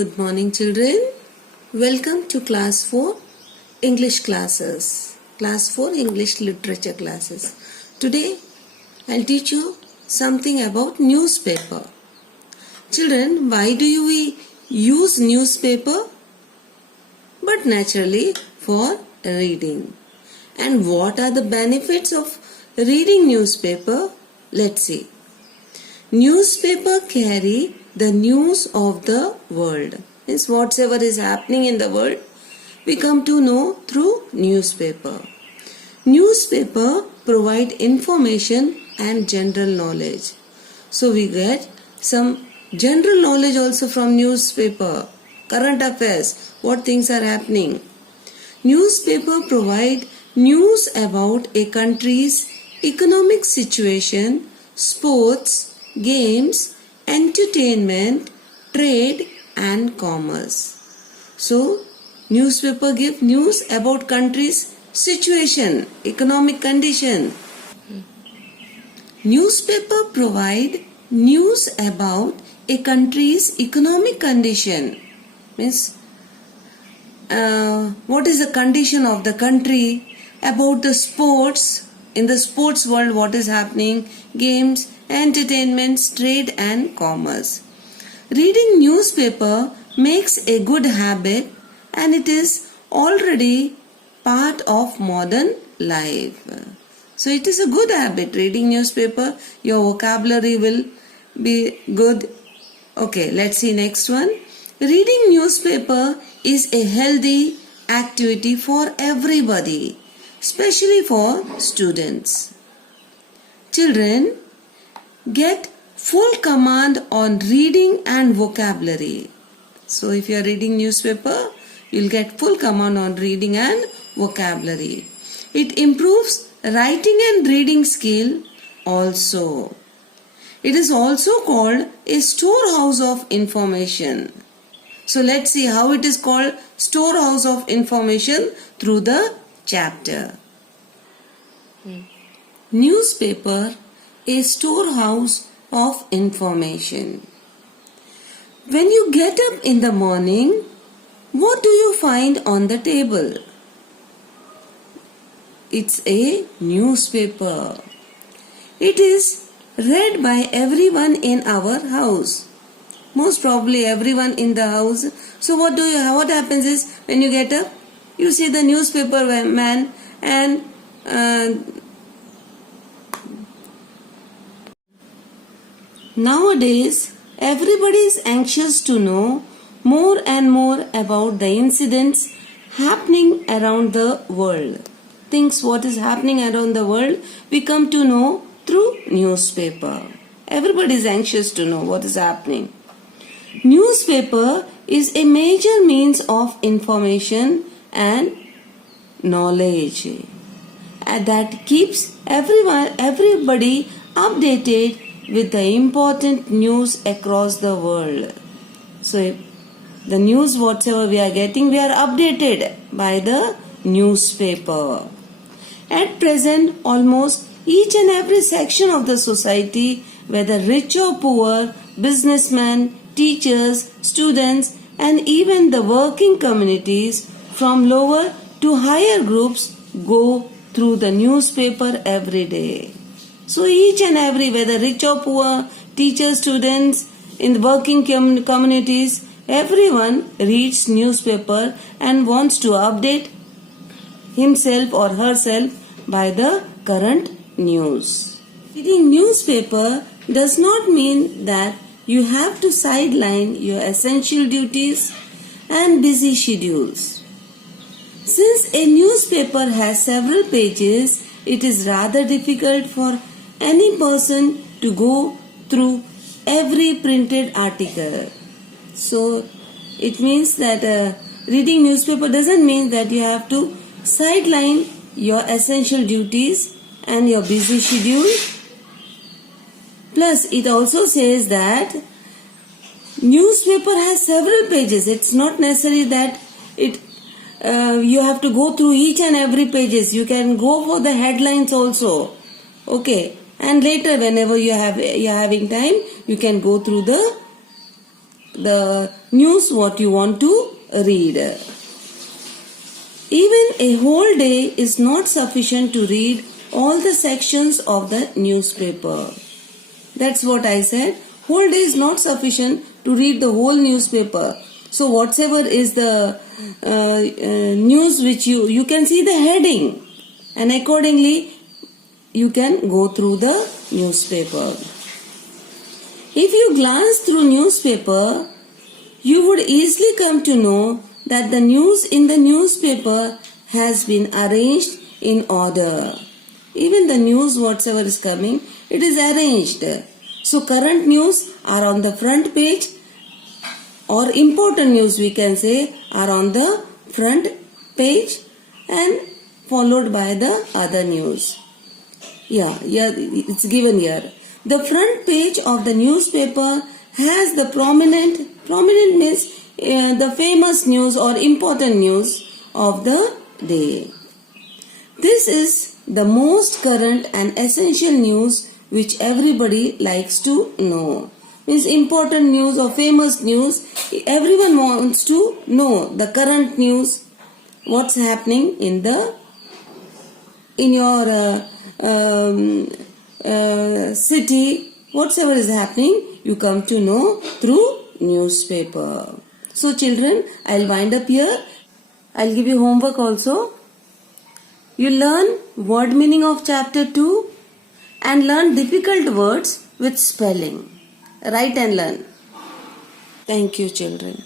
Good morning, children. Welcome to class 4 English classes. Class 4 English literature classes. Today I'll teach you something about newspaper. Children, why do we use newspaper? But naturally for reading. And what are the benefits of reading newspaper? Let's see. Newspaper carry the news of the world. Means whatever is happening in the world, we come to know through newspaper. Newspaper provide information and general knowledge. So we get some general knowledge also from newspaper. Current affairs, what things are happening. Newspaper provide news about a country's economic situation, sports, games, entertainment, trade and commerce. So, newspaper give news about country's situation, economic condition. Newspaper provide news about a country's economic condition. Means, what is the condition of the country, about the sports, in the sports world what is happening, games, entertainment, trade and commerce. Reading newspaper makes a good habit and it is already part of modern life. So it is a good habit, reading newspaper. Your vocabulary will be good. Okay, let's see next one. Reading newspaper is a healthy activity for everybody, especially for students. Children, get full command on reading and vocabulary. So if you are reading newspaper, you'll get full command on reading and vocabulary. It improves writing and reading skill also. It is also called a storehouse of information. So let's see how it is called storehouse of information through the chapter. Newspaper, a storehouse of information. When you get up in the morning, what do you find on the table? It's a newspaper. It is read by everyone in our house. Most probably everyone in the house. So what happens is, when you get up, you see the newspaper man and nowadays, everybody is anxious to know more and more about the incidents happening around the world. Things what is happening around the world, we come to know through newspaper. Everybody is anxious to know what is happening. Newspaper is a major means of information and knowledge that keeps everybody updated with the important news across the world. So the news whatever we are getting, we are updated by the newspaper. At present, almost each and every section of the society, whether rich or poor, businessmen, teachers, students and even the working communities from lower to higher groups go through the newspaper every day. So each and every, whether rich or poor, teachers, students, in the working communities, everyone reads newspaper and wants to update himself or herself by the current news. Reading newspaper does not mean that you have to sideline your essential duties and busy schedules. Since a newspaper has several pages, it is rather difficult for any person to go through every printed article. So it means that reading newspaper doesn't mean that you have to sideline your essential duties and your busy schedule. Plus it also says that newspaper has several pages. It's not necessary that you have to go through each and every pages. You can go for the headlines also. Okay. And later whenever you're having time, you can go through the the news what you want to read. Even a whole day is not sufficient to read all the sections of the newspaper. That's what I said. Whole day is not sufficient to read the whole newspaper. So whatever is the news which you can see the heading, and accordingly you can go through the newspaper. If you glance through newspaper, you would easily come to know that the news in the newspaper has been arranged in order. Even the news whatsoever is coming, it is arranged. So current news are on the front page, or important news we can say are on the front page and followed by the other news. Yeah, it's given here. The front page of the newspaper has the prominent means the famous news or important news of the day. This is the most current and essential news which everybody likes to know. Means important news or famous news, everyone wants to know the current news, what's happening in your city, whatsoever is happening, you come to know through newspaper. So children, I'll wind up here. I'll give you homework also. You learn word meaning of chapter 2 and learn difficult words with spelling. Write and learn. Thank you children.